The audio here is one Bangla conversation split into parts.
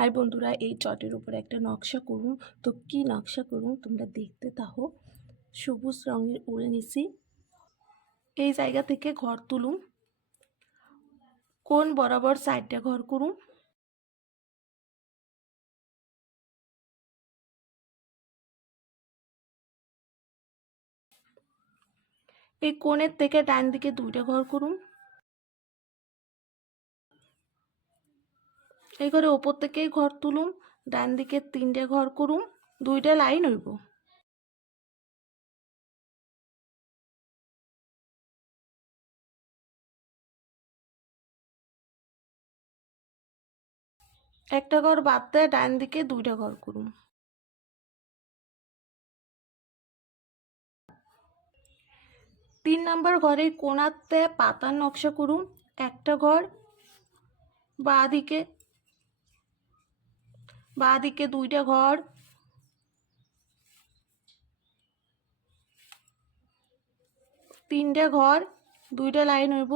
আর বন্ধুরা এই চটের উপরে একটা নকশা করুন। তো কি নকশা করুন তোমরা দেখতে থাকো। সবুজ রঙের উল নিছি, এই জায়গা থেকে ঘর তুলুম, কোন বরাবর সাইডটা ঘর করুম। এই কোণের থেকে ডান দিকে দুইটা ঘর করুম। এই ঘরে ওপর থেকেই ঘর তুলুম, ডান দিকে তিনটে ঘর করুম, দুইটা লাইন হইব। একটা ঘর বাদ দিয়ে ডান দিকে দুইটা ঘর করুম। তিন নাম্বার ঘরের কোণাতে পাতার নকশা করুম। একটা ঘর বাঁ দিকে দুইটা ঘর, তিনটা ঘর, দুইটা লাইন হইব।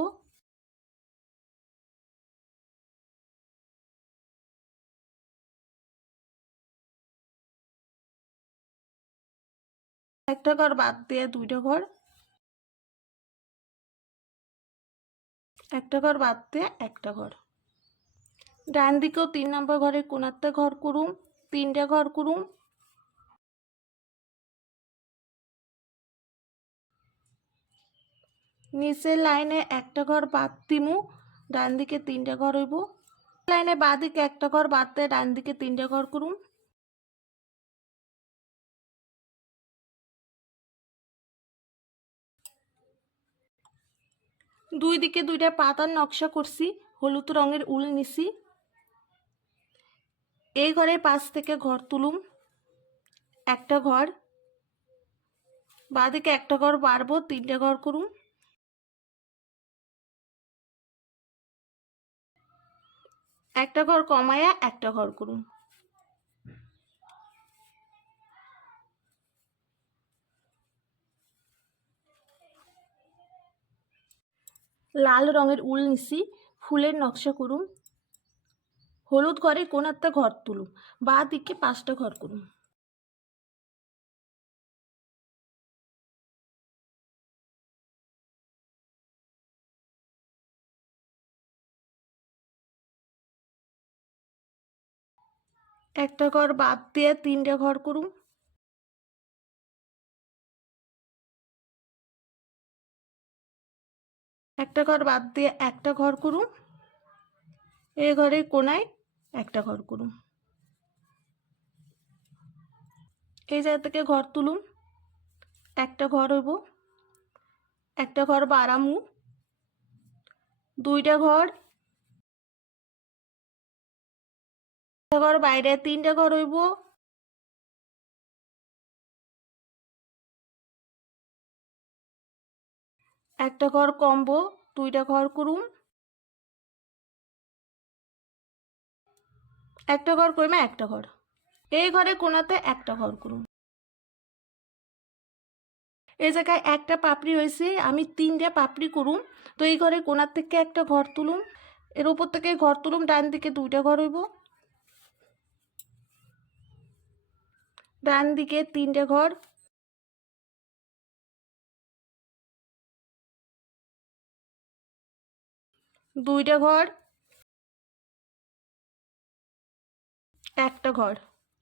একটা ঘর বাদ দিয়ে দুইটা ঘর, একটা ঘর বাদ দিয়ে একটা ঘর। ডান দিকেও তিন নম্বর ঘরের কোণাতে ঘর করুম, তিনটা ঘর করুম। নিচের লাইনে একটা ঘর বাদ দিমু, ডান দিকে তিনটা ঘর হইব। লাইনে বাঁ দিকে একটা ঘর বাদ দিয়ে ডান দিকে তিনটা ঘর করুম। দুই দিকে দুইটা পাতার নকশা করছি, হলুদ রঙের উল নিছি। এই ঘরের পাশ থেকে ঘর তুলুম, একটা ঘর, বাঁ দিকে একটা ঘর বাড়বো, তিনটা ঘর করুম। একটা ঘর কমায়া একটা ঘর করুম। লাল রঙের উল নিছি, ফুলের নকশা করুম। হলুদ ঘরে কোণাতে ঘর তুলুম, বাঁ দিকে পাঁচটা ঘর করুম। একটা ঘর বাদ দিয়ে তিনটা ঘর করুম। একটা ঘর বাদ দিয়ে একটা ঘর করুম। এই ঘরে কোনায় একটা ঘর করুম। এই জায়গা থেকে ঘর তুলুম, একটা ঘর হইব। একটা ঘর বাড়ামু, দুইটা ঘর, একটা ঘর বাইরে তিনটা ঘর হইব। একটা ঘর কমবো, দুইটা ঘর করুম। একটা ঘর কইমা একটা ঘর। এই ঘরে কোনাতে একটা ঘর করুম। এই জায়গায় একটা পাপড়ি হয়েছে, আমি তিনটা পাপড়ি করুম। তো এই ঘরে কোনার থেকে একটা ঘর তুলুম, এর উপর থেকে ঘর তুলুম, ডান দিকে দুইটা ঘর হইব। ডান দিকে তিনটা ঘর, দুইটা ঘর, একটা ঘর।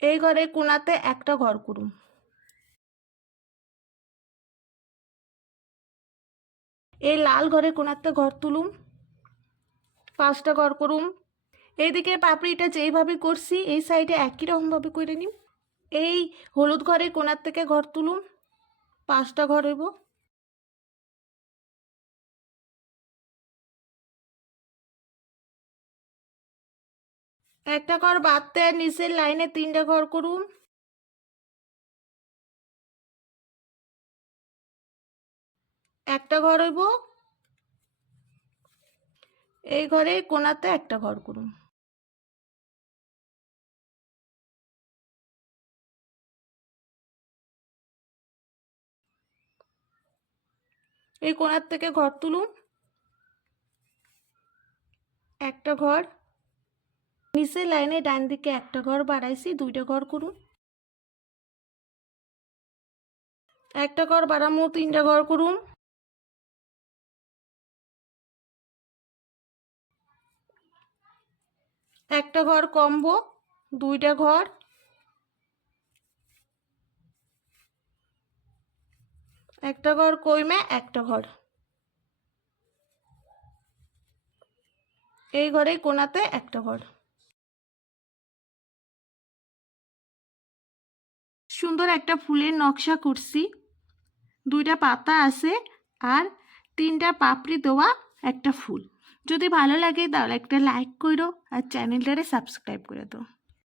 এই ঘরে কোনাতে একটা ঘর করুম। এই লাল ঘরে কোনাতে ঘর তুলুম, পাঁচটা ঘর করুম। এইদিকে পাপড়িটা যেইভাবে করছি এই সাইডে একই রকমভাবে করে নিম। এই হলুদ ঘরে কোনার থেকে ঘর তুলুম, পাঁচটা ঘর হইব। একটা ঘর বাদ দিয়ে নিচের লাইনে তিনটা ঘর করুম। একটা ঘর হইব। এই ঘরে কোনাতে একটা ঘর করুম। এই কোনার থেকে ঘর তুলুম, একটা ঘর, নিচের লাইনে ডান দিকে একটা ঘর বাড়াইছি, দুইটা ঘর করুন। একটা ঘর বাড়ামো, তিনটা ঘর করুন। একটা ঘর কমবো, দুইটা ঘর। একটা ঘর কইমে একটা ঘর। এই ঘরে কোনাতে একটা ঘর। সুন্দর একটা ফুলের নকশা করছি, দুইটা পাতা আছে আর তিনটা পাপড়ি দেওয়া একটা ফুল। যদি ভালো লাগে তাহলে একটা লাইক করো আর চ্যানেলটারে সাবস্ক্রাইব করে দাও।